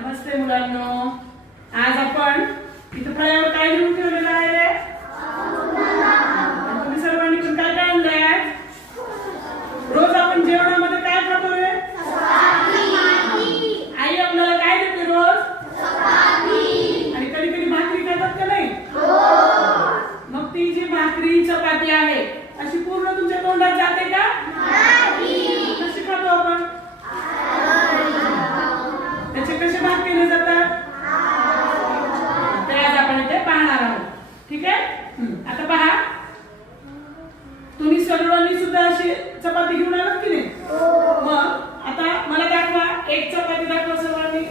नमस्ते मुलांनो, आज आपण इथं फळ्यावर काय लिहून ठेवलेलं आहे? तुम्ही सर्वांनी पण काय काय आणलंय? रोज आपण जेवणामध्ये काय खातोय? आई आपल्याला काय देते रोज? आणि कधी कधी भाकरी खातात का नाही? मग ती जी भाकरी चपाती आहे अशी पूर्ण तुमच्या तोंडात जाते का? कशी खातो आपण? त्याचे कसे भाग केले जातात ते आज आपण इथे पाहणार आहोत. ठीक आहे? आता पहा, तुम्ही सर्वांनी सुद्धा अशी चपाती घेऊन आलात की नाही? मग आता मला दाखवा, एक चपाती दाखवा सर्वांनी.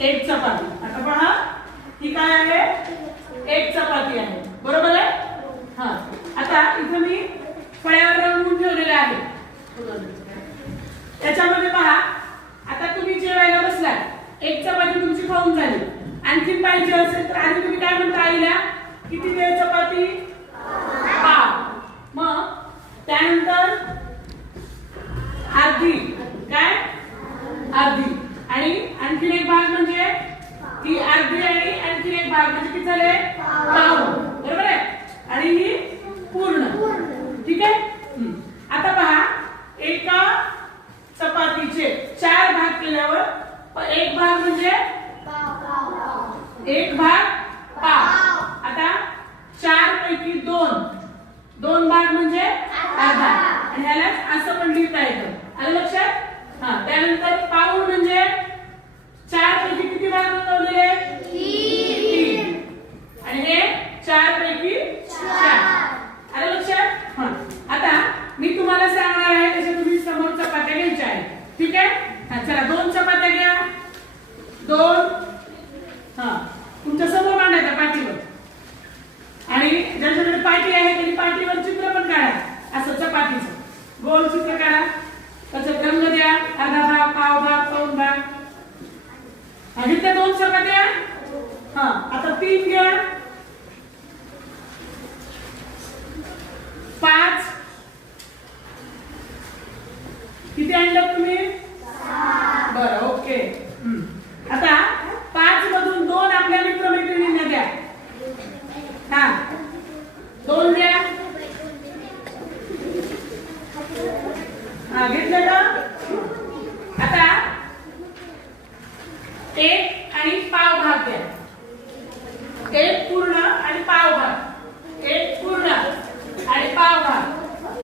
एक चपाती. आता पहा, ही काय आहे? एक चपाती आहे, बरोबर आहे? हा. आता इथे मी फळ्यावर रंगवून ठेवलेले आहे. त्याच्यामध्ये पहा, आता तुम्ही जेवायला बसलाय, एक चपाती तुमची खाऊन झाली, आणखी पाहिजे असेल तर आधी तुम्ही काय म्हणता आईला? किती वेळ चपाती? पाव. मग त्यानंतर अर्धी. काय? अर्धी. आणि आणखी एक भाग म्हणजे ही अर्धी आणि आणखी एक भाग म्हणजे किती झाले? पाव. बरोबर आहे? आणि ही पूर्ण. ठीक आहे? आता पहा, एका चपातीचे 4 भाग केल्यावर एक भाग म्हणजे एक भाग पाव. आता 4 पैकी 2 भाग म्हणजे अर्धा. आणि ह्यालाच असं पण लिहिता येतं. आलं लक्षात? हा. त्यानंतर पाऊण म्हणजे 4 पैकी किती भाग बनवलेले? 3. आणि हे 4 पैकी 4. आलं लक्षात? हा. आता मी तुम्हाला सांगणार आहे तसे तुम्ही समोर चपात्या घ्यायच्या आहेत. ठीक आहे? हा. चला 2 चपात्या घ्या. 2. हा. तुमच्या समोर मांडायच्या पाठीवर. आणि ज्यांच्याकडे पाटी आहे त्यांनी पाटीवर चित्र पण काढा. असं चपातीचं गोल चित्र काढा. त्याच्यात रंग द्या. अर्धा भाग, पाव भाग, पाऊण भाग. घेतल्या 2 चपात्या. हा. आता 3 घ्या. 5. किती आणलं तुम्ही? 6. बरं, ओके. आता 5 मधून 2 आपल्या मित्रमैत्रिणींना द्या. हा. 2 द्या. हा. घेतलं का? आता 1